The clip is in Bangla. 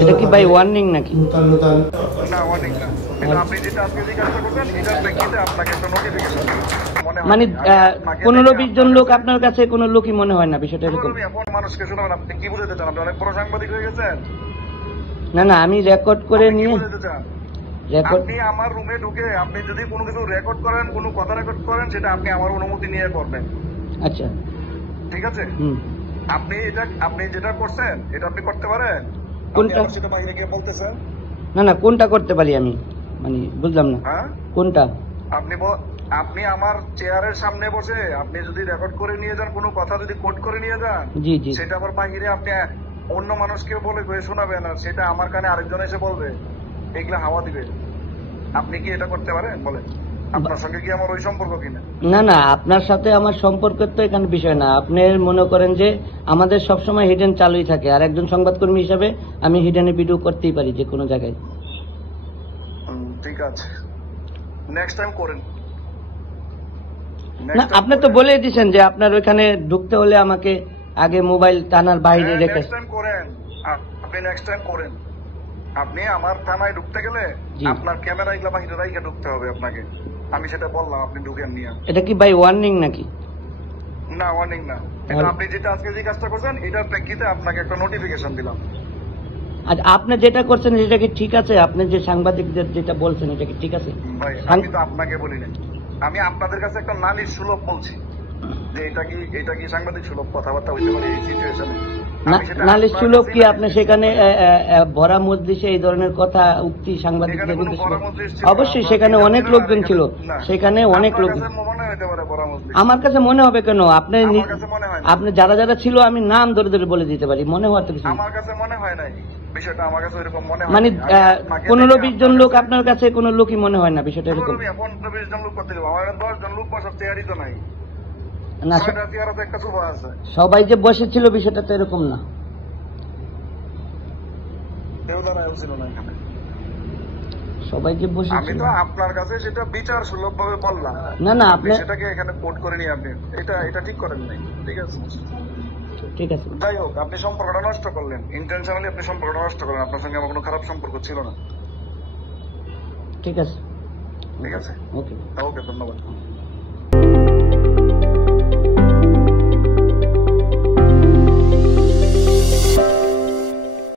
এটা কি ভাই ওয়ার্নিং নাকি? নতুন নতুন না ওয়ার্নিং না, এটা আপনি যেটা আজকে যে কাজটা করছেন এটার প্রেক্ষিতে আপনাকে একটা নোটিফিকেশন মানে 15-20 জন লোক আপনার কাছে কোনো লোকই মনে হয় না বিষয়টা এরকম? মানুষকে শোনাবেন, আপনি কি বুঝাতে চান? আপনি অনেক বড় সাংবাদিক হয়ে গেছেন। না না, আমি রেকর্ড করে নিয়ে আপনি আমার রুমে ঢুকে আপনি যদি কোনো কিছু রেকর্ড করেন, কোনো কথা রেকর্ড করেন, সেটা আপনি আমার অনুমতি নিয়ে করবেন। আচ্ছা ঠিক আছে, আপনি যেটা করছেন এটা আপনি করতে পারেন। কোনটা সেটা বাইরে গিয়ে বলতেছেন? না না, কোনটা করতে পারি আমি, মানে বুঝলাম না। হ্যাঁ, কোনটা? আপনি আমার চেয়ারের সামনে বসে আপনি যদি রেকর্ড করে নিয়ে যান, কোনো কথা যদি কোট করে নিয়ে যান, জি জি, সেটা আবার বাইরে আপনি অন্য মানুষকে বলে শোনাবেন, আর সেটা আমার কানে আরেকজন এসে বলবে, এগুলা হাওয়া দিবে। আপনি কি এটা করতে পারেন? বলেন, আপনার সঙ্গে কি আমার ওই সম্পর্ক কিনা? না না, আপনার সাথে আমার সম্পর্কের তো এখানে বিষয় না। আপনি মনে করেন যে আমাদের সবসময় হিডেন চালুই থাকে, আর একজন সংবাদকর্মী হিসাবে আমি হিডেনে ভিডিও করতেই পারি যে কোনো জায়গায়। ঠিক আছে, নেক্সট টাইম করেন। না, আপনি তো বলেই দিয়েছেন যে আপনার ওইখানে ঢুকতে হলে আমাকে আগে মোবাইল টানার বাইরে রেখে। নেক্সট টাইম করেন, আপনি নেক্সট টাইম করেন। আপনি আমার থানায় ঢুকতে গেলে আপনার ক্যামেরা এগুলা বাইরে রাইখে ঢুকতে হবে আপনাকে। আমি সেটা বললাম, আপনি ঢুকেন নিয়ে। এটা কি ভাই ওয়ার্নিং নাকি? না ওয়ার্নিং না, এটা আপনি যেটা আজকে যে কাজটা করছেন এটার প্রেক্ষিতে আপনাকে একটা নোটিফিকেশন দিলাম। আচ্ছা, আপনি যেটা করছেন সেটা কি ঠিক আছে? আপনি যে সাংবাদিকদের যেটা বলছেন এটা কি ঠিক আছে? ভাই আমি তো আপনাকে বলি না, আমি আপনাদের কাছে একটা নালিশ সুলভ বলছি যে এটা কি সাংবাদিক সুলভ কথাবার্তা হইতে পারে এই সিচুয়েশনে? নালিশ সুলভ কি? আপনি সেখানে ভরা মজলিসে এই ধরনের কথা উক্তি সাংবাদিকদের অবশ্যই সেখানে অনেক লোকজন ছিল, সেখানে অনেক লোক। আমার কাছে মনে হবে কেন? আপনি যারা যারা ছিল আমি নাম ধরে ধরে বলে দিতে পারি, মনে হওয়ার তো কিছু। আমার কাছে মনে হয় নাই বিষয়টা, আমার কাছে এরকম মনে হয়। মানে 15-20 জন লোক আপনার কাছে কোনো লোকই মনে হয় না বিষয়টা এরকম? 15-20 জন লোক করতে দেবো, আমার 10 জন লোক বসার তৈরি তো নাই না, একটা সুভা আছে। সবাই যে বসেছিল বিষয়টা তো এরকম না। কেউ দাঁড়ায়ও ছিল না এখানে, সবাই যে বসেছিল। আমি তো আপনার কাছে সেটা বিচার সুলভ ভাবে বললাম। না না, আপনি সেটাকে এখানে কোট করে নিয়ে আপনি এটা ঠিক করেন নাই। ঠিক আছে, ঠিক আছে, যাই হোক, আপনি সম্পর্কটা নষ্ট করলেন, ইন্টেনশনালি আপনি সম্পর্কটা নষ্ট করলেন। আপনার সঙ্গে আমার কোনো খারাপ সম্পর্ক ছিল না। ঠিক আছে, ঠিক আছে, ওকে ওকে, ধন্যবাদ।